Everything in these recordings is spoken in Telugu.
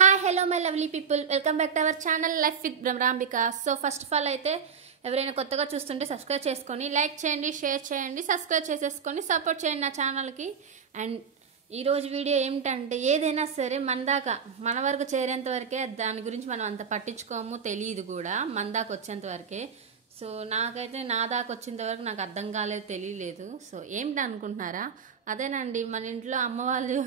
Hi hello my lovely people, welcome back to our channel life with Bhramarambika. So first of all అయితే ఎవరైనా కొత్తగా చూస్తుంటే సబ్స్క్రైబ్ చేసుకొని లైక్ చేయండి, షేర్ చేయండి, సబ్స్క్రైబ్ చేసేసుకొని సపోర్ట్ చేయండి నా ఛానల్కి. అండ్ ఈరోజు వీడియో ఏమిటంటే, ఏదైనా సరే మన వరకు చేరేంత వరకే దాని గురించి మనం అంత పట్టించుకోము, తెలియదు కూడా మన దాకా వచ్చేంత వరకే. సో నాకైతే నా దాకా వచ్చేంత వరకు నాకు అర్థం కాలేదు, తెలియలేదు. సో ఏమిటి అనుకుంటున్నారా? అదేనండి, మన ఇంట్లో అమ్మ వాళ్ళు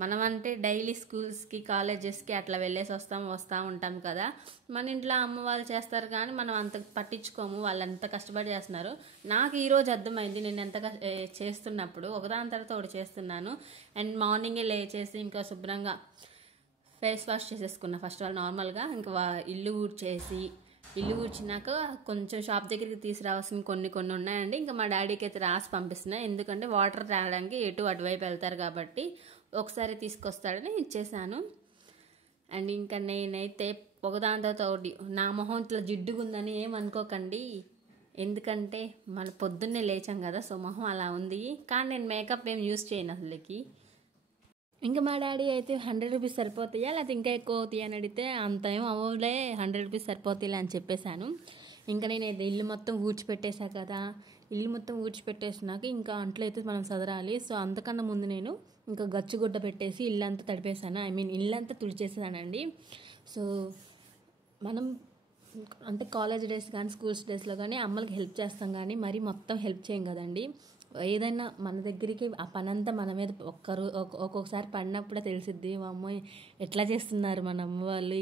మనం అంటే డైలీ స్కూల్స్కి కాలేజెస్కి అట్లా వెళ్ళేసి వస్తూ ఉంటాం కదా. మన ఇంట్లో అమ్మ వాళ్ళు చేస్తారు కానీ మనం అంత పట్టించుకోము, వాళ్ళు ఎంత కష్టపడి చేస్తున్నారు. నాకు ఈరోజు అర్థమైంది నేను ఎంత చేస్తున్నప్పుడు. ఒకదాని తర్వాత ఒకటి చేస్తున్నాను. అండ్ మార్నింగే లేచేసి ఇంకా శుభ్రంగా ఫేస్ వాష్ చేసేసుకున్నా ఫస్ట్ ఆల్ నార్మల్గా. ఇంకా ఇల్లు ఊడ్చినాక కొంచెం షాప్ దగ్గరికి తీసుకురావాల్సిన కొన్ని ఉన్నాయండి. ఇంకా మా డాడీకి అయితే రాసి పంపిస్తున్నా, ఎందుకంటే వాటర్ తాగడానికి అటువైపు వెళ్తారు కాబట్టి ఒకసారి తీసుకొస్తాడని ఇచ్చేసాను. అండ్ ఇంకా నేనైతే ఒకదాని తర్వాత ఒకటి, నా మొహం ఇట్లా జిడ్డుగుందని ఏమనుకోకండి, ఎందుకంటే మన పొద్దున్నే లేచాం కదా, సో మొహం అలా ఉంది. కానీ నేను మేకప్ ఏం యూజ్ చేయను అసలుకి. ఇంకా మా డాడీ అయితే 100 రూపీస్ సరిపోతాయా లేకపోతే ఇంకా ఎక్కువ అవుతాయి అని అడిగితే, అంత ఏం అవ్వలే, 100 రూపీస్ సరిపోతాయిలే అని చెప్పేశాను. ఇంకా నేనైతే ఇల్లు మొత్తం ఊడ్చిపెట్టేశా కదా. ఇల్లు మొత్తం ఊడ్చిపెట్టేసినాక ఇంకా అంట్లు అయితే మనం సదరాలి. సో అంతకన్నా ముందు నేను ఇంకా గచ్చుగుడ్డ పెట్టేసి ఇల్లంతా తడిపేశాను, ఇల్లంతా తుడిచేసానండి. సో మనం అంటే కాలేజ్ డేస్ కానీ స్కూల్స్ డేస్లో కానీ అమ్మలకి హెల్ప్ చేస్తాం, కానీ మరీ మొత్తం హెల్ప్ చేయం కదండి. ఏదైనా మన దగ్గరికి ఆ పనంతా మన మీద ఒక్కొక్కసారి పడినప్పుడే తెలిసిద్ది, మా అమ్మ ఎట్లా చేస్తున్నారు మన అమ్మ వాళ్ళు,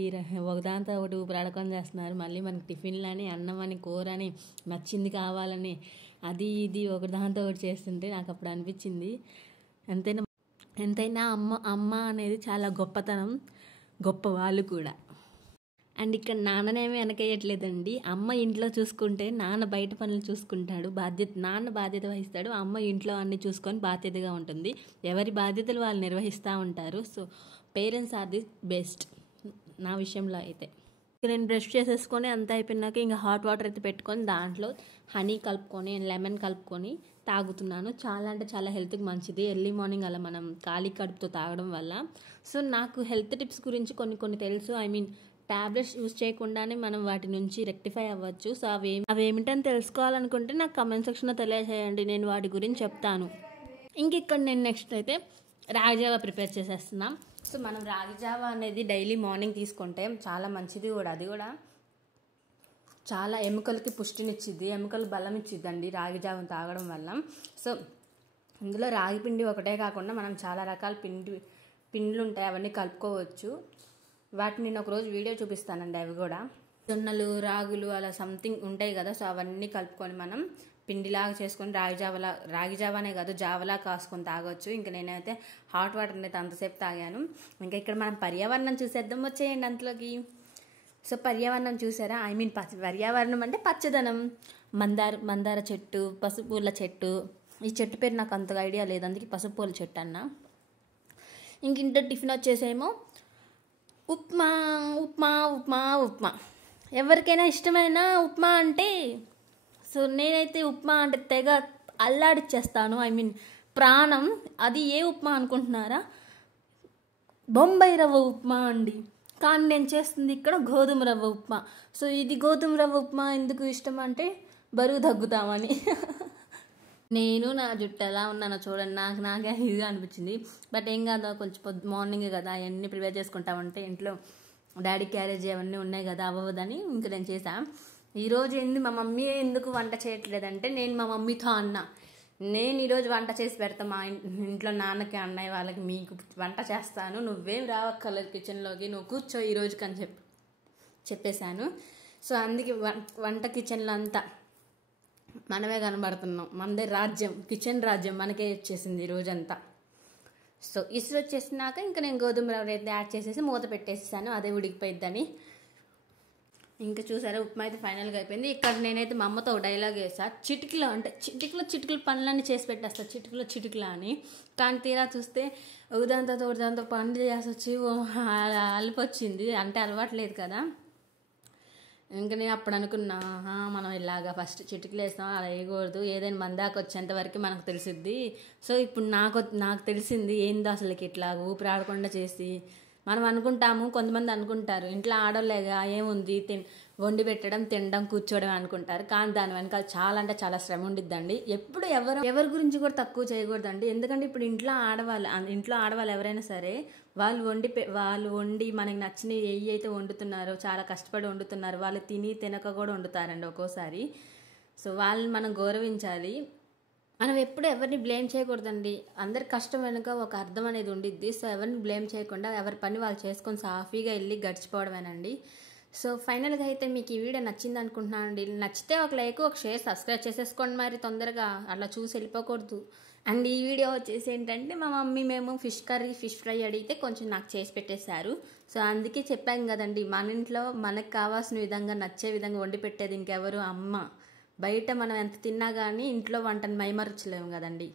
ఒకదాంతో ఒకటి ఊపిరాడకం చేస్తున్నారు. మళ్ళీ మనకి టిఫిన్లు అని, అన్నం అని, కూర అని, నచ్చింది కావాలని, అది ఇది ఒకదాంతో ఒకటి చేస్తుంటే నాకు అప్పుడు అనిపించింది, ఎంతైనా అమ్మ అనేది చాలా గొప్పతనం, గొప్ప వాళ్ళు కూడా. అండ్ ఇక్కడ నాన్ననేమీ వెనకేయట్లేదండి. అమ్మ ఇంట్లో చూసుకుంటే నాన్న బయట పనులు చూసుకుంటాడు, నాన్న బాధ్యత వహిస్తాడు, అమ్మ ఇంట్లో అన్ని చూసుకొని బాధ్యతగా ఉంటుంది. ఎవరి బాధ్యతలు వాళ్ళు నిర్వహిస్తూ ఉంటారు. So parents are the best నా విషయంలో అయితే. నేను బ్రష్ చేసేసుకొని అంతా అయిపోయినాక ఇంకా హాట్ వాటర్ అయితే పెట్టుకొని దాంట్లో హనీ కలుపుకొని లెమన్ కలుపుకొని తాగుతున్నాను. చాలా అంటే చాలా హెల్త్కి మంచిది ఎర్లీ మార్నింగ్ అలా మనం ఖాళీ కడుపుతో తాగడం వల్ల. సో నాకు హెల్త్ టిప్స్ గురించి కొన్ని తెలుసు. ట్యాబ్లెట్స్ యూజ్ చేయకుండానే మనం వాటి నుంచి రెక్టిఫై అవ్వచ్చు. సో అవేమిటని తెలుసుకోవాలనుకుంటే నాకు కమెంట్ సెక్షన్లో తెలియజేయండి, నేను వాటి గురించి చెప్తాను. ఇక్కడ నేను నెక్స్ట్ అయితే రాగి జావా ప్రిపేర్ చేసేస్తున్నాం. సో మనం రాగి జావా అనేది డైలీ మార్నింగ్ తీసుకుంటే చాలా మంచిది కూడా. అది కూడా చాలా ఎముకలకి పుష్టినిచ్చిద్ది, ఎముకలు బలం ఇచ్చిద్దండి రాగి జావను తాగడం వల్ల. సో ఇందులో రాగి పిండి ఒకటే కాకుండా మనం చాలా రకాల పిండిలు ఉంటాయి, అవన్నీ కలుపుకోవచ్చు. వాటిని నేను ఒకరోజు వీడియో చూపిస్తానండి. అవి కూడా జొన్నలు, రాగులు అలా సంథింగ్ ఉంటాయి కదా. సో అవన్నీ కలుపుకొని మనం పిండిలాగా చేసుకొని రాగి జావానే కాదు జావలా కాసుకొని తాగొచ్చు. ఇంకా నేనైతే హాట్ వాటర్ అయితే అంతసేపు తాగాను. ఇంకా ఇక్కడ మనం పర్యావరణం చూసేద్దాం, వచ్చేయండి అంతలోకి. సో పర్యావరణం చూసారా? పర్యావరణం అంటే పచ్చదనం, మందార చెట్టు, పసుపూల చెట్టు. ఈ చెట్టు పేరు నాకు అంతగా ఐడియా లేదు, అందుకే పసుపూల చెట్టు అన్న. ఇంత టిఫిన్ వచ్చేసేమో ఉప్మా ఉప్మా ఉప్మా ఉప్మా ఎవరికైనా ఇష్టమైన ఉప్మా అంటే. సో నేనైతే ఉప్మా అంటే తెగ అల్లాడిచ్చేస్తాను, ప్రాణం. అది ఏ ఉప్మా అనుకుంటున్నారా? బొంబాయి రవ్వ ఉప్మా అండి. కానీ నేను చేస్తుంది ఇక్కడ గోధుమ రవ్వ ఉప్మా. సో ఇది గోధుమ రవ్వ ఉప్మా ఎందుకు ఇష్టం అంటే బరువు తగ్గుతామని. నేను నా జుట్టు ఎలా ఉన్నానో చూడండి, నాకే ఇదిగా అనిపించింది. బట్ ఏం కాదు, కొంచెం మార్నింగే కదా అవన్నీ ప్రిపేర్ చేసుకుంటామంటే, ఇంట్లో డాడీ క్యారేజీ అవన్నీ ఉన్నాయి కదా, అవ్వదని ఇంకా నేను చేశాను. ఈరోజు మా మమ్మీ ఎందుకు వంట చేయట్లేదంటే, నేను మా మమ్మీతో అన్నా, నేను ఈరోజు వంట చేసి పెడతా మా ఇంట్లో నాన్నకి, అన్నయ్య వాళ్ళకి, మీకు వంట చేస్తాను, నువ్వేం రావక్కర్లేదు కిచెన్లోకి, నువ్వు కూర్చో ఈరోజుకి అని చెప్పేశాను. సో అందుకే వంట కిచెన్లో అంతా మనమే కనబడుతున్నాం, మనదే రాజ్యం, కిచెన్ రాజ్యం మనకే వచ్చేసింది ఈరోజంతా. సో ఇసురు వచ్చేసినాక ఇంకా నేను గోధుమ రవ్వ అయితే యాడ్ చేసేసి మూత పెట్టేసాను, అదే ఉడికిపోయిద్దని. ఇంకా చూసారా ఉప్మా అయితే ఫైనల్గా అయిపోయింది. ఇక్కడ నేనైతే మా అమ్మతో ఒక డైలాగ్ వేసా, చిటికలో పనులన్నీ చేసి పెట్టేస్తా, చిటికలో అని. కానీ తీరా చూస్తే ఒకదాంతో పనులు చేసి వచ్చి అలిపొచ్చింది, అంటే అలవాట్లేదు కదా. ఇంకా నేను అప్పుడు అనుకున్నా, మనం ఇలాగా ఫస్ట్ చిటికలు వేస్తాం, అలా వేయకూడదు, ఏదైనా మన దాకా వచ్చేంత వరకు మనకు తెలిసిద్ది. సో ఇప్పుడు నాకు తెలిసింది ఏందో అసలుకి ఇట్లా ఊపిరాడకుండా చేసి మనం అనుకుంటాము, కొంతమంది అనుకుంటారు ఇంట్లో ఆడోళ్ళేగా ఏముంది వండి పెట్టడం, తినడం, కూర్చోవడం అనుకుంటారు. కానీ దాని వెనకాల చాలా అంటే చాలా శ్రమ ఉండిద్దండి. ఎప్పుడు ఎవరి గురించి కూడా తక్కువ చేయకూడదండి. ఎందుకంటే ఇప్పుడు ఇంట్లో ఆడవాళ్ళు ఎవరైనా సరే వాళ్ళు వండి మనకి నచ్చినవి ఏవి అయితే వండుతున్నారో చాలా కష్టపడి వండుతున్నారు. వాళ్ళు తినక కూడా వండుతారండి ఒక్కోసారి. సో వాళ్ళని మనం గౌరవించాలి. మనం ఎప్పుడు ఎవరిని బ్లేమ్ చేయకూడదండి. అందరి కష్టం వెనుక ఒక అర్థం అనేది ఉండిద్ది. సో ఎవరిని బ్లేమ్ చేయకుండా ఎవరి పని వాళ్ళు చేసుకొని సాఫీగా వెళ్ళి గడిచిపోవడమేనండి. సో ఫైనల్గా అయితే మీకు ఈ వీడియో నచ్చింది అనుకుంటున్నాను అండి. నచ్చితే ఒక లైక్, ఒక షేర్, సబ్స్క్రైబ్ చేసేసుకోండి. మరి తొందరగా అట్లా చూసి వెళ్ళిపోకూడదు. అండ్ ఈ వీడియో వచ్చేసి ఏంటంటే మా మమ్మీ మేము ఫిష్ కర్రీ, ఫిష్ ఫ్రై అడిగితే కొంచెం నాకు చేసి పెట్టేశారు. సో అందుకే చెప్పాం కదండి, మన ఇంట్లో మనకు కావాల్సిన విధంగా నచ్చే విధంగా వండి పెట్టేది ఇంకెవరు, అమ్మ. బయట మనం ఎంత తిన్నా కానీ ఇంట్లో వంటను మైమరచలేము కదండి.